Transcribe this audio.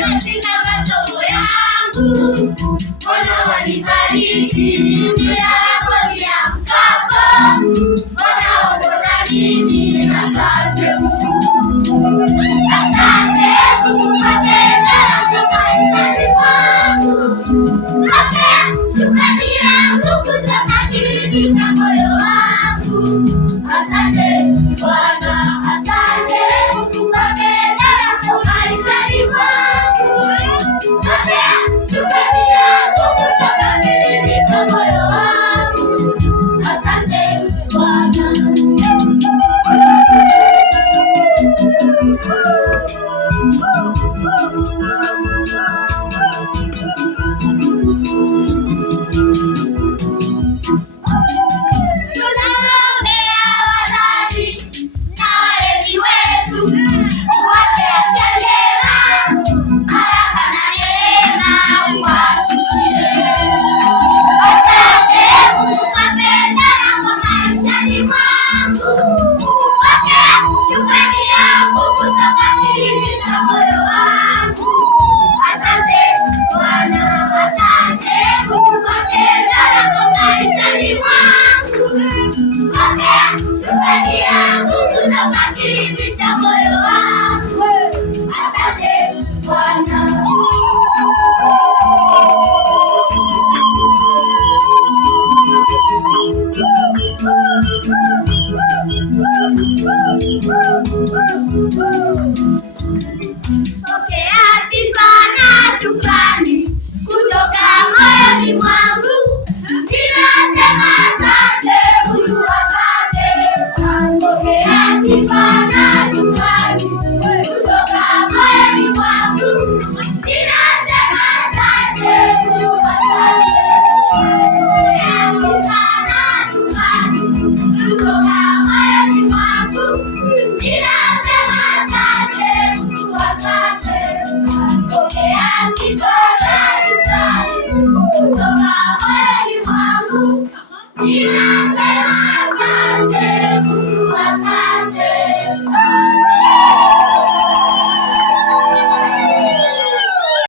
Katika masomo yangu Bwana wanibariki, ninapoamkapo Bwana uko na mimi. Asante Mungu, asante Mungu kwa pendo lako maishani mwangu. Shukrani yangu kutoka kilindi cha moyo wangu. Asante Bwana, asante Mungu kwa pendo lako maishani mwangu. Shukrani yangu kutoka kilindi cha moyo wangu. Asante Bwana. Pokea sifa na shukrani kutoka moyoni mwangu. Ninasema asante Mungu, asante. Pokea sifa na shukrani kutoka moyoni mwangu. Ninasema asante Mungu, asante. Pokea sifa na shukrani kutoka moyoni mwangu. Ninasema asante Mungu, asante. Pokea sifa na shukrani kutoka moyoni mwangu. Ninasema